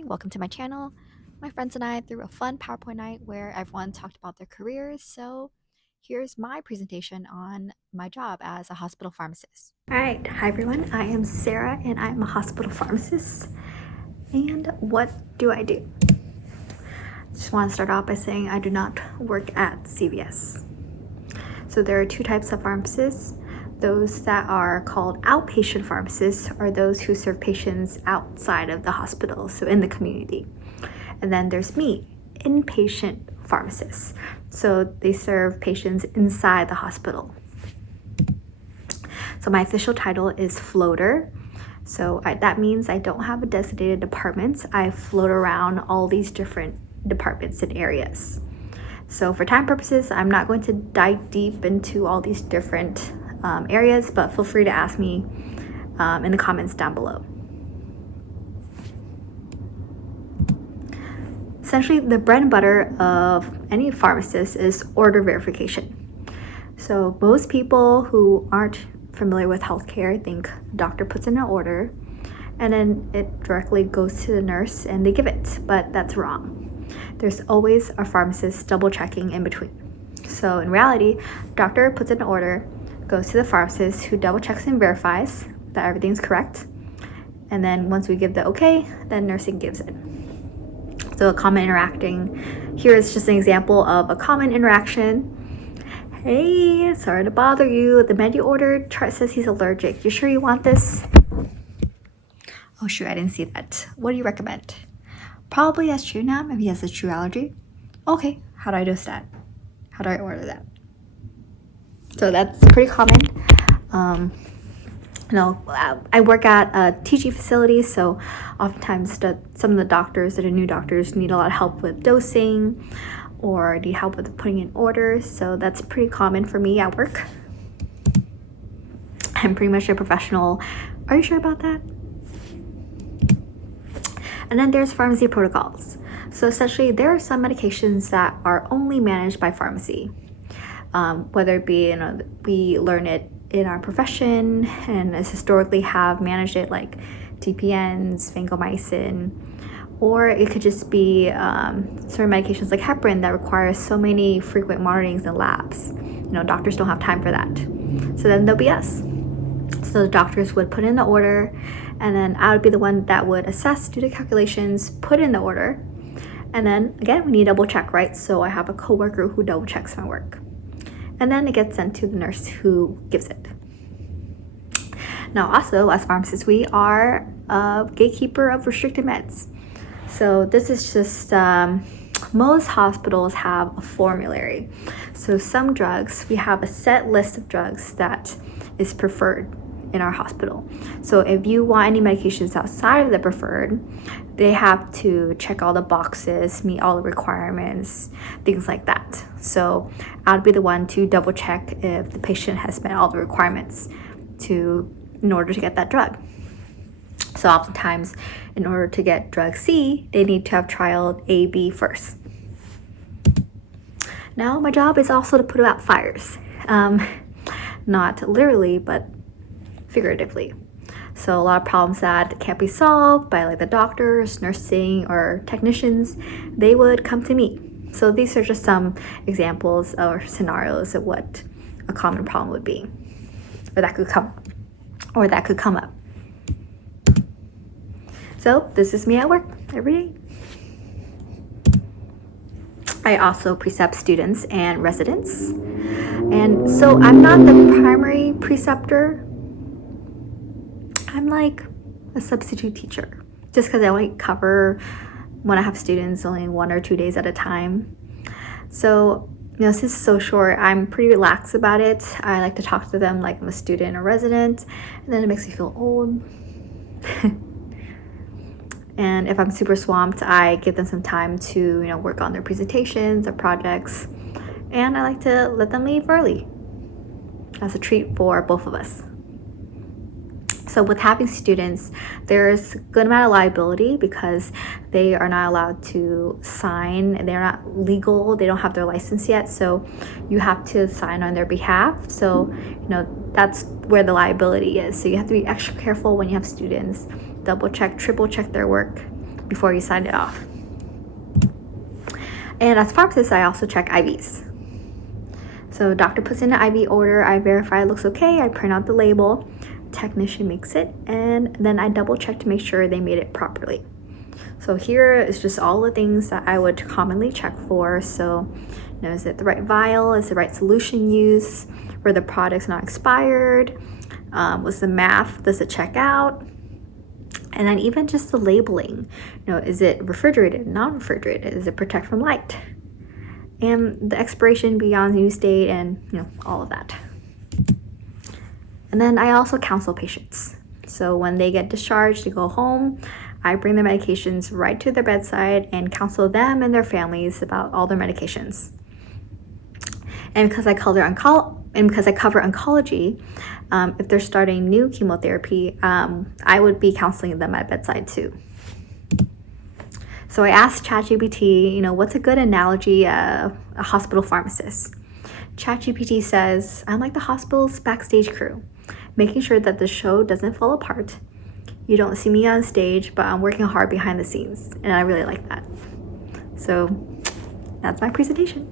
Hi, welcome to my channel. My friends and I threw a fun PowerPoint night where everyone talked about their careers, so here's my presentation on my job as a hospital pharmacist. Alright, hi everyone, I am Sarah and I'm a hospital pharmacist. And what do I do? Just want to start off by saying I do not work at CVS. So there are two types of pharmacists. Those that are called outpatient pharmacists are those who serve patients outside of the hospital, so in the community. And then there's me, inpatient pharmacists. So they serve patients inside the hospital. So my official title is floater. So that means I don't have a designated department. I float around all these different departments and areas. So for time purposes, I'm not going to dive deep into all these different areas, but feel free to ask me in the comments down below. Essentially, the bread and butter of any pharmacist is order verification. So most people who aren't familiar with healthcare think the doctor puts in an order and then it directly goes to the nurse and they give it, but that's wrong. There's always a pharmacist double checking in between. So in reality, doctor puts in an order, goes to the pharmacist who double checks and verifies that everything's correct. And then once we give the okay, then nursing gives it. So a common interacting, here is just an example of a common interaction. Hey, sorry to bother you. The menu order chart says he's allergic. You sure you want this? Oh shoot, I didn't see that. What do you recommend? Probably Astronam if he has a true allergy. Okay, how do I dose that? How do I order that? So that's pretty common. I work at a teaching facility, so oftentimes some of the doctors that are new doctors need a lot of help with dosing or need help with putting in orders. So that's pretty common for me at work. I'm pretty much a professional. Are you sure about that? And then there's pharmacy protocols. So essentially, there are some medications that are only managed by pharmacy. Whether it be, we learn it in our profession and as historically have managed it, like TPNs, vancomycin, or it could just be certain medications like heparin that require so many frequent monitorings and labs. Doctors don't have time for that. So then there'll be us. So the doctors would put in the order, and then I would be the one that would assess, do the calculations, put in the order, and then again, we need to double check, right? So I have a coworker who double checks my work. And then it gets sent to the nurse who gives it. Now also, as pharmacists, we are a gatekeeper of restricted meds. So this is just, most hospitals have a formulary. So some drugs, we have a set list of drugs that is preferred in our hospital. So if you want any medications outside of the preferred, they have to check all the boxes, meet all the requirements, things like that. So I'd be the one to double check if the patient has met all the requirements in order to get that drug. So oftentimes, in order to get drug C, they need to have trialed A, B first. Now, my job is also to put out fires. Not literally, but figuratively. So a lot of problems that can't be solved by like the doctors, nursing, or technicians, they would come to me. So these are just some examples or scenarios of what a common problem would be, or that could come up. So this is me at work every day. I also precept students and residents. And so I'm not the primary preceptor. I'm like a substitute teacher, just because I only cover when I have students only 1 or 2 days at a time. So, since it's so short, I'm pretty relaxed about it. I like to talk to them like I'm a student or resident, and then it makes me feel old. And if I'm super swamped, I give them some time to, work on their presentations or projects. And I like to let them leave early as a treat for both of us. So with having students, there's a good amount of liability because they are not allowed to sign. They're not legal. They don't have their license yet. So you have to sign on their behalf. So, that's where the liability is. So you have to be extra careful when you have students. Double check, triple check their work before you sign it off. And as a pharmacist, I also check IVs. So doctor puts in an IV order, I verify it looks okay, I print out the label, technician makes it, and then I double check to make sure they made it properly. So here is just all the things that I would commonly check for. So, is it the right vial? Is the right solution used? Were the products not expired? Was the math, does it check out? And then even just the labeling, is it refrigerated, non-refrigerated? Is it protect from light? And the expiration beyond use date, and all of that. And then I also counsel patients. So when they get discharged to go home, I bring their medications right to their bedside and counsel them and their families about all their medications. And because I cover oncology, if they're starting new chemotherapy, I would be counseling them at bedside too. So I asked ChatGPT, what's a good analogy of a hospital pharmacist? ChatGPT says, I'm like the hospital's backstage crew, making sure that the show doesn't fall apart. You don't see me on stage, but I'm working hard behind the scenes, and I really like that. So that's my presentation.